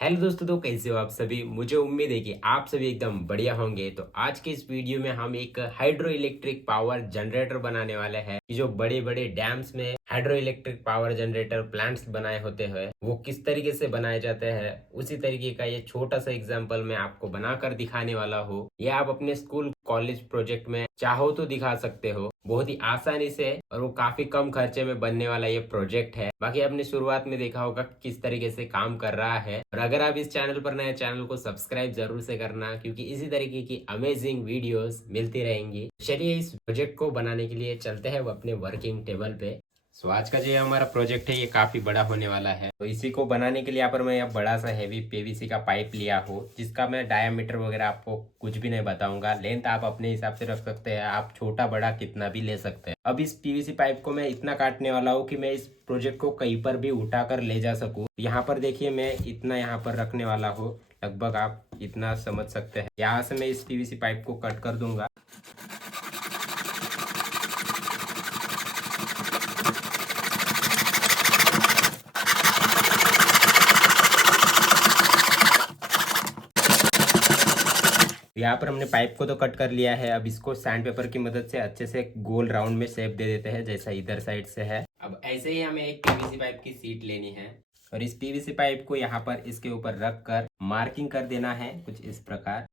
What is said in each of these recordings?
Hello दोस्तों, तो कैसे हो आप सभी। मुझे उम्मीद है कि आप सभी एकदम बढ़िया होंगे। तो आज के इस वीडियो में हम एक हाइड्रो इलेक्ट्रिक पावर जनरेटर बनाने वाले हैं कि जो बड़े बड़े डैम्स में hydro electric power generator plants बनाए होते हैं वो किस तरीके से बनाए जाते हैं, उसी तरीके का ये छोटा सा एग्जांपल मैं आपको बनाकर दिखाने वाला हूँ। ये आप अपने स्कूल कॉलेज प्रोजेक्ट में चाहो तो दिखा सकते हो, बहुत ही आसानी से, और वो काफी कम खर्चे में बनने वाला ये प्रोजेक्ट है। बाकी आपने शुरुआत में देखा होगा किस तरीके से काम कर रहा है। और अगर आप इस चैनल पर नए, चैनल को सब्सक्राइब जरूर से करना, क्योंकि इसी तरीके की अमेजिंग वीडियोस मिलती रहेंगी। चलिए इस प्रोजेक्ट को बनाने के लिए चलते हैं वो अपने वर्किंग टेबल पे। सो आज का जो ये हमारा प्रोजेक्ट है ये काफी बड़ा होने वाला है। तो इसी को बनाने के लिए यहाँ पर मैं यह बड़ा सा हैवी पीवीसी का पाइप लिया हूँ, जिसका मैं डायामीटर वगैरह आपको कुछ भी नहीं बताऊंगा। लेंथ आप अपने हिसाब से रख सकते हैं, आप छोटा बड़ा कितना भी ले सकते हैं। अब इस पीवीसी पाइप को मैं इतना काटने वाला हूँ कि मैं इस प्रोजेक्ट को कहीं पर भी उठाकर ले जा सकूँ। यहाँ पर देखिए मैं इतना यहाँ पर रखने वाला हूँ, लगभग आप इतना समझ सकते हैं। यहाँ से मैं इस पीवीसी पाइप को कट कर दूंगा। यहाँ पर हमने पाइप को तो कट कर लिया है। अब इसको सैंड पेपर की मदद से अच्छे से गोल राउंड में शेप दे देते हैं, जैसा इधर साइड से है। अब ऐसे ही हमें एक पीवीसी पाइप की सीट लेनी है और इस पीवीसी पाइप को यहाँ पर इसके ऊपर रख कर मार्किंग कर देना है कुछ इस प्रकार।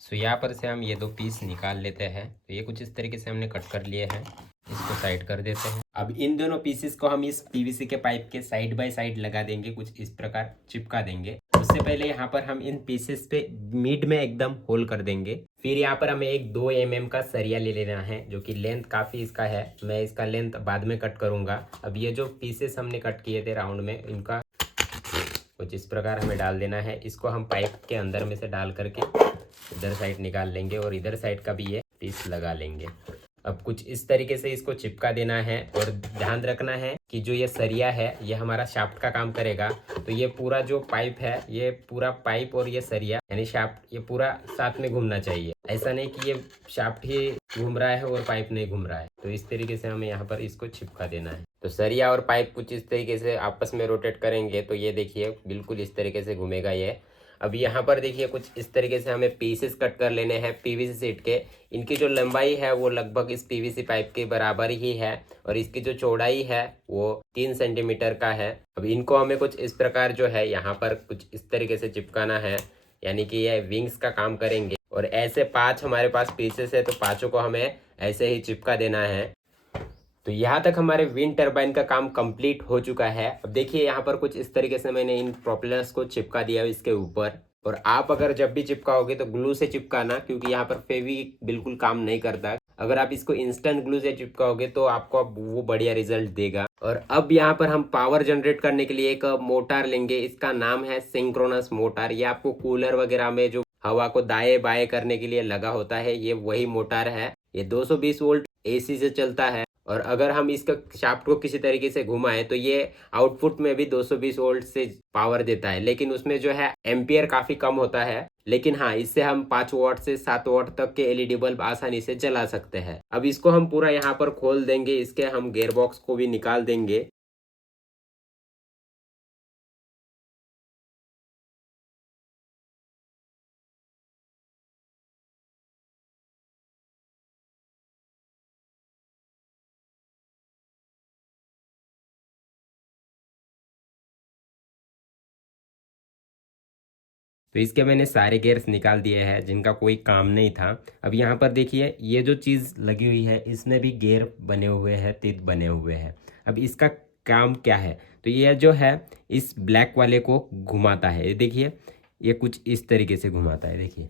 सो यहाँ पर से हम ये दो पीस निकाल लेते हैं। तो ये कुछ इस तरीके से हमने कट कर लिए हैं, इसको साइड कर देते हैं। अब इन दोनों पीसेस को हम इस पीवीसी के पाइप के साइड बाय साइड लगा देंगे, कुछ इस प्रकार चिपका देंगे। उससे पहले यहाँ पर हम इन पीसेस पे मिड में एकदम होल कर देंगे। फिर यहाँ पर हमें एक 2 mm का सरिया ले लेना है, जो कि लेंथ काफी इसका है। मैं इसका लेंथ बाद में कट करूंगा। अब ये जो पीसेस हमने कट किए थे राउंड में, इनका कुछ इस प्रकार हमें डाल देना है। इसको हम पाइप के अंदर में से डाल करके इधर साइड निकाल लेंगे और इधर साइड का भी ये पीस लगा लेंगे। अब कुछ इस तरीके से इसको चिपका देना है और ध्यान रखना है कि जो ये सरिया है ये हमारा शाफ्ट का काम करेगा। तो ये पूरा जो पाइप है, ये पूरा पाइप और ये सरिया यानी शाफ्ट, ये पूरा साथ में घूमना चाहिए। ऐसा नहीं कि ये शाफ्ट ही घूम रहा है और पाइप नहीं घूम रहा है। तो इस तरीके से हमें यहाँ पर इसको चिपका देना है। तो सरिया और पाइप कुछ इस तरीके से आपस में रोटेट करेंगे तो ये देखिए बिल्कुल इस तरीके से घूमेगा ये। अब यहाँ पर देखिए कुछ इस तरीके से हमें पीसेस कट कर लेने हैं पीवीसी शीट के। इनकी जो लंबाई है वो लगभग इस पीवीसी पाइप के बराबर ही है और इसकी जो चौड़ाई है वो 3 सेंटीमीटर का है। अब इनको हमें कुछ इस प्रकार जो है यहाँ पर कुछ इस तरीके से चिपकाना है, यानी कि ये विंग्स का काम करेंगे। और ऐसे 5 हमारे पास पीसेस है तो पाँचों को हमें ऐसे ही चिपका देना है। तो यहाँ तक हमारे विंड टरबाइन का काम कंप्लीट हो चुका है। अब देखिए यहाँ पर कुछ इस तरीके से मैंने इन प्रोपेलर्स को चिपका दिया इसके ऊपर। और आप अगर जब भी चिपकाओगे तो ग्लू से चिपकाना, क्योंकि यहाँ पर फेवी बिल्कुल काम नहीं करता। अगर आप इसको इंस्टेंट ग्लू से चिपकाओगे तो आपको अब वो बढ़िया रिजल्ट देगा। और अब यहाँ पर हम पावर जनरेट करने के लिए एक मोटर लेंगे, इसका नाम है सिंक्रोनस मोटर। ये आपको कूलर वगैरह में जो हवा को दाएं बाएं करने के लिए लगा होता है, ये वही मोटर है। ये 220 वोल्ट एसी से चलता है। और अगर हम इसका शाफ्ट को किसी तरीके से घुमाएं तो ये आउटपुट में भी 220 वोल्ट से पावर देता है, लेकिन उसमें जो है एम्पियर काफी कम होता है। लेकिन हाँ, इससे हम 5 वॉट से 7 वॉट तक के एलईडी बल्ब आसानी से जला सकते हैं। अब इसको हम पूरा यहाँ पर खोल देंगे, इसके हम गेयर बॉक्स को भी निकाल देंगे। तो इसके मैंने सारे गेयर्स निकाल दिए हैं जिनका कोई काम नहीं था। अब यहाँ पर देखिए ये जो चीज़ लगी हुई है इसमें भी गेयर बने हुए हैं, तीत बने हुए हैं। अब इसका काम क्या है, तो ये जो है इस ब्लैक वाले को घुमाता है। ये देखिए ये कुछ इस तरीके से घुमाता है, देखिए।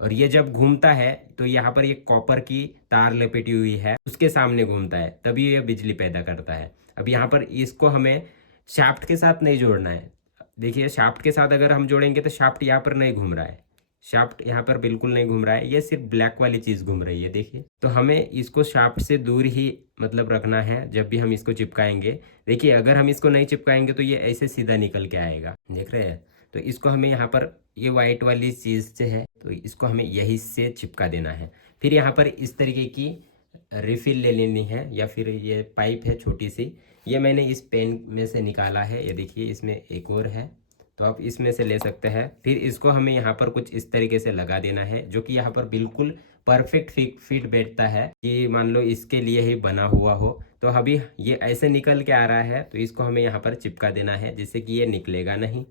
और ये जब घूमता है तो यहाँ पर ये कॉपर की तार लपेटी हुई है, उसके सामने घूमता है, तभी ये बिजली पैदा करता है। अब यहाँ पर इसको हमें शाफ्ट के साथ नहीं जोड़ना है। देखिए शाफ्ट के साथ अगर हम जोड़ेंगे तो शाफ्ट यहाँ पर नहीं घूम रहा है, शाफ्ट यहाँ पर बिल्कुल नहीं घूम रहा है, ये सिर्फ ब्लैक वाली चीज़ घूम रही है, देखिए। तो हमें इसको शाफ्ट से दूर ही मतलब रखना है जब भी हम इसको चिपकाएंगे। देखिए अगर हम इसको नहीं चिपकाएंगे तो ये ऐसे सीधा निकल के आएगा, देख रहे हैं। तो इसको हमें यहाँ पर ये वाइट वाली चीज़ से है तो इसको हमें यही से चिपका देना है। फिर यहाँ पर इस तरीके की रिफिल ले लेनी है, या फिर ये पाइप है छोटी सी, ये मैंने इस पेन में से निकाला है, ये देखिए इसमें एक और है, तो आप इसमें से ले सकते हैं। फिर इसको हमें यहाँ पर कुछ इस तरीके से लगा देना है, जो कि यहाँ पर बिल्कुल परफेक्ट फिट बैठता है, कि मान लो इसके लिए ही बना हुआ हो। तो अभी ये ऐसे निकल के आ रहा है, तो इसको हमें यहाँ पर चिपका देना है, जिससे कि ये निकलेगा नहीं।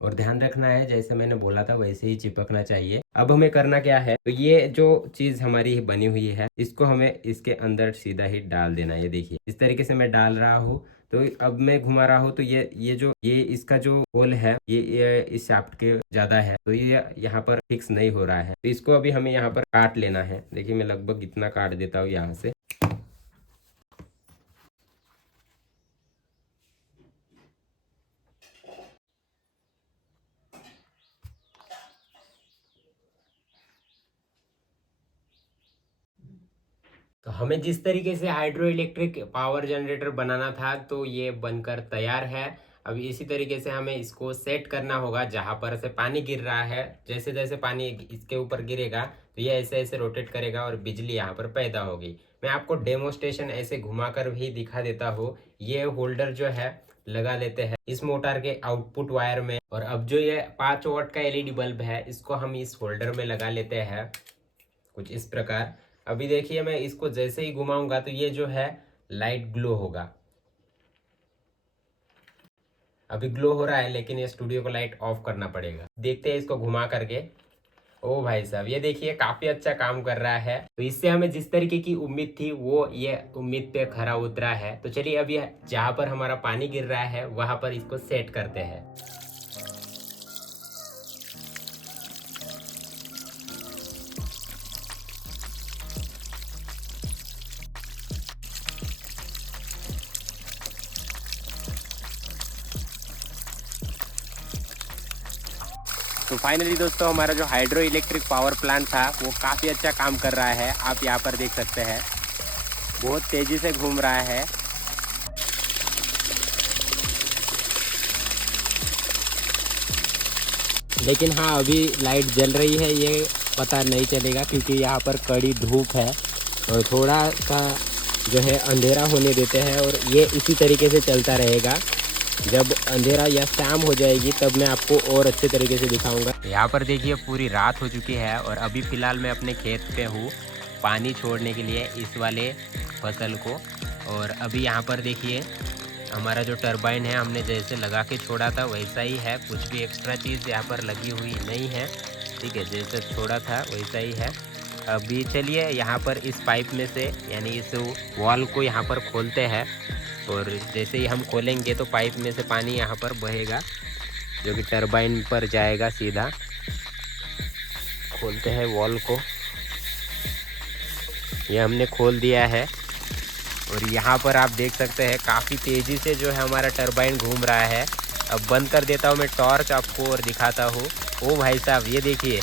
और ध्यान रखना है, जैसे मैंने बोला था वैसे ही चिपकना चाहिए। अब हमें करना क्या है, तो ये जो चीज हमारी बनी हुई है, इसको हमें इसके अंदर सीधा ही डाल देना है। ये देखिए इस तरीके से मैं डाल रहा हूँ। तो अब मैं घुमा रहा हूँ, तो ये इसका जो होल है, ये इस शाफ्ट के ज्यादा है, तो ये यहाँ पर फिक्स नहीं हो रहा है। तो इसको अभी हमें यहाँ पर काट लेना है। देखिए मैं लगभग इतना काट देता हूँ यहाँ से। तो हमें जिस तरीके से हाइड्रो इलेक्ट्रिक पावर जनरेटर बनाना था, तो ये बनकर तैयार है। अब इसी तरीके से हमें इसको सेट करना होगा। जहाँ पर से पानी गिर रहा है, जैसे जैसे पानी इसके ऊपर गिरेगा, तो ये ऐसे ऐसे रोटेट करेगा और बिजली यहाँ पर पैदा होगी। मैं आपको डेमोस्ट्रेशन ऐसे घुमाकर भी दिखा देता हूँ। ये होल्डर जो है लगा लेते हैं इस मोटर के आउटपुट वायर में, और अब जो ये 5 वाट का एलईडी बल्ब है, इसको हम इस होल्डर में लगा लेते हैं कुछ इस प्रकार। अभी देखिए मैं इसको जैसे ही घुमाऊंगा, तो ये जो है लाइट ग्लो होगा। अभी ग्लो हो रहा है, लेकिन ये स्टूडियो को लाइट ऑफ करना पड़ेगा। देखते हैं इसको घुमा करके। ओ भाई साहब, ये देखिए काफी अच्छा काम कर रहा है। तो इससे हमें जिस तरीके की उम्मीद थी, वो ये उम्मीद पे खरा उतरा है। तो चलिए अभी जहाँ पर हमारा पानी गिर रहा है, वहां पर इसको सेट करते हैं। तो फाइनली दोस्तों, हमारा जो हाइड्रो इलेक्ट्रिक पावर प्लांट था, वो काफ़ी अच्छा काम कर रहा है। आप यहाँ पर देख सकते हैं, बहुत तेज़ी से घूम रहा है। लेकिन हाँ, अभी लाइट जल रही है, ये पता नहीं चलेगा, क्योंकि यहाँ पर कड़ी धूप है और थोड़ा सा जो है अंधेरा होने देते हैं, और ये इसी तरीके से चलता रहेगा। जब अंधेरा या शाम हो जाएगी, तब मैं आपको और अच्छे तरीके से दिखाऊंगा। यहाँ पर देखिए पूरी रात हो चुकी है, और अभी फ़िलहाल मैं अपने खेत पे हूँ पानी छोड़ने के लिए इस वाले फसल को। और अभी यहाँ पर देखिए हमारा जो टरबाइन है, हमने जैसे लगा के छोड़ा था वैसा ही है, कुछ भी एक्स्ट्रा चीज़ यहाँ पर लगी हुई नहीं है। ठीक है, जैसे छोड़ा था वैसा ही है। अभी चलिए यहाँ पर इस पाइप में से, यानी इस वॉल को यहाँ पर खोलते हैं, और जैसे ही हम खोलेंगे तो पाइप में से पानी यहाँ पर बहेगा, जो कि टरबाइन पर जाएगा सीधा। खोलते हैं वॉल को, ये हमने खोल दिया है, और यहाँ पर आप देख सकते हैं काफ़ी तेज़ी से जो है हमारा टरबाइन घूम रहा है। अब बंद कर देता हूँ मैं टॉर्च आपको और दिखाता हूँ। ओ भाई साहब, ये देखिए,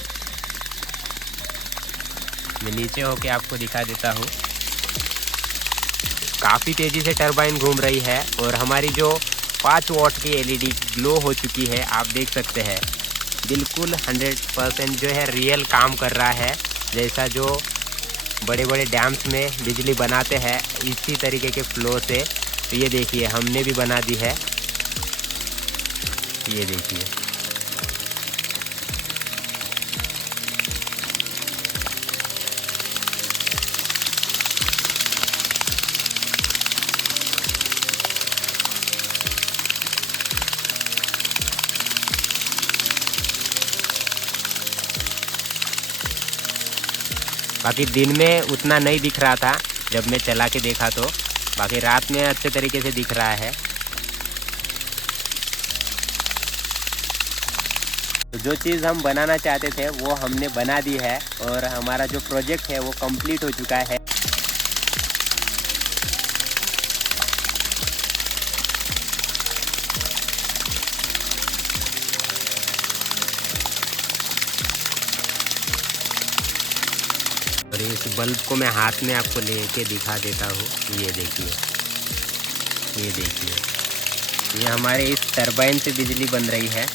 मैं नीचे होके आपको दिखा देता हूँ। काफ़ी तेज़ी से टरबाइन घूम रही है, और हमारी जो 5 वाट की एलईडी ग्लो हो चुकी है, आप देख सकते हैं बिल्कुल 100% जो है रियल काम कर रहा है। जैसा जो बड़े बड़े डैम्स में बिजली बनाते हैं, इसी तरीके के फ्लो से। तो ये देखिए हमने भी बना दी है, ये देखिए। बाकी दिन में उतना नहीं दिख रहा था जब मैं चला के देखा, तो बाकी रात में अच्छे तरीके से दिख रहा है। तो जो चीज़ हम बनाना चाहते थे वो हमने बना दी है, और हमारा जो प्रोजेक्ट है वो कंप्लीट हो चुका है। और इस बल्ब को मैं हाथ में आपको लेके दिखा देता हूँ। ये देखिए, ये देखिए, ये हमारे इस टरबाइन से बिजली बन रही है।